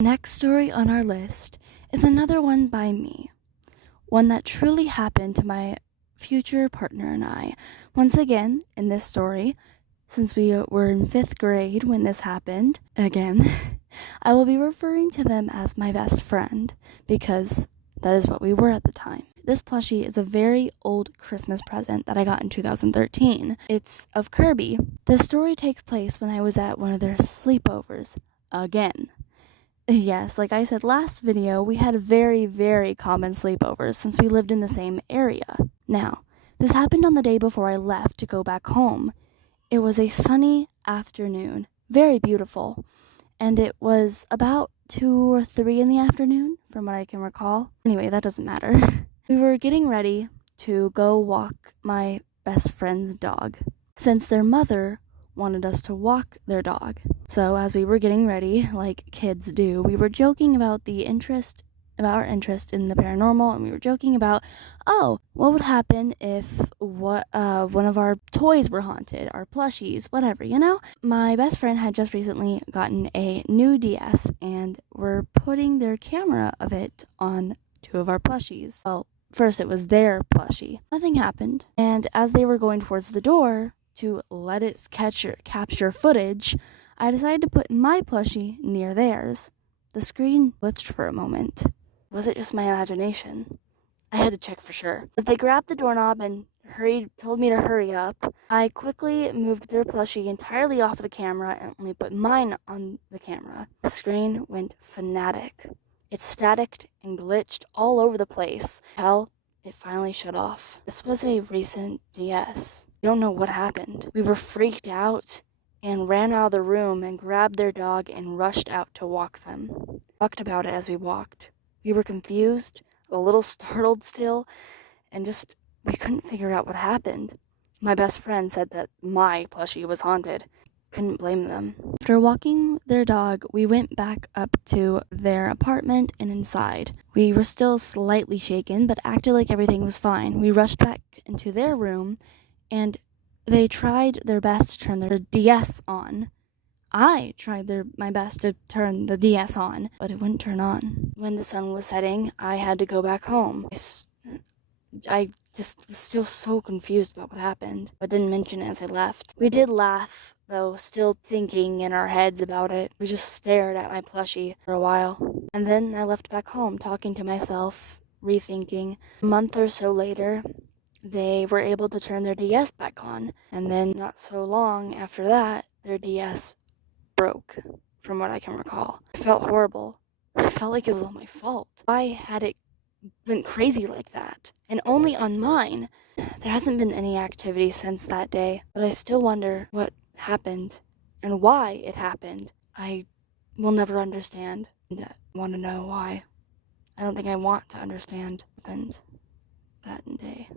Next story on our list is another one by me. One that truly happened to my future partner and I. Once again, in this story, since we were in 5th grade when this happened, again, I will be referring to them as my best friend because that is what we were at the time. This plushie is a very old Christmas present that I got in 2013. It's of Kirby. The story takes place when I was at one of their sleepovers. Again. Yes, like I said last video, we had very, very common sleepovers since we lived in the same area. Now, this happened on the day before I left to go back home. It was a sunny afternoon, very beautiful, and it was about 2 or 3 in the afternoon, from what I can recall. Anyway, that doesn't matter. We were getting ready to go walk my best friend's dog, since their mother wanted us to walk their dog. So as we were getting ready, like kids do, we were joking about our interest in the paranormal, and we were joking about, oh, what would happen if one of our toys were haunted, our plushies, whatever, you know? My best friend had just recently gotten a new DS, and we're putting their camera of it on 2 of our plushies. Well, first it was their plushie. Nothing happened, and as they were going towards the door to let it capture footage, I decided to put my plushie near theirs. The screen glitched for a moment. Was it just my imagination? I had to check for sure. As they grabbed the doorknob and told me to hurry up, I quickly moved their plushie entirely off the camera and only put mine on the camera. The screen went fanatic. It staticked and glitched all over the place. Hell, it finally shut off. This was a recent DS. I don't know what happened. We were freaked out and ran out of the room and grabbed their dog and rushed out to walk them. Talked about it as we walked. We were confused, a little startled still, and we couldn't figure out what happened. My best friend said that my plushie was haunted. Couldn't blame them. After walking their dog, we went back up to their apartment and inside. We were still slightly shaken, but acted like everything was fine. We rushed back into their room, and they tried their best to turn their DS on. I tried my best to turn the DS on, but it wouldn't turn on. When the sun was setting, I had to go back home. I just was still so confused about what happened, but didn't mention it as I left. We did laugh, though, still thinking in our heads about it. We just stared at my plushie for a while. And then I left back home, talking to myself, rethinking. A month or so later, they were able to turn their DS back on. And then not so long after that, their DS broke, from what I can recall. I felt horrible. I felt like it was all my fault. Why had it went crazy like that? And only on mine. There hasn't been any activity since that day, but I still wonder what happened and why it happened. I will never understand. And I want to know why. I don't think I want to understand what happened that day.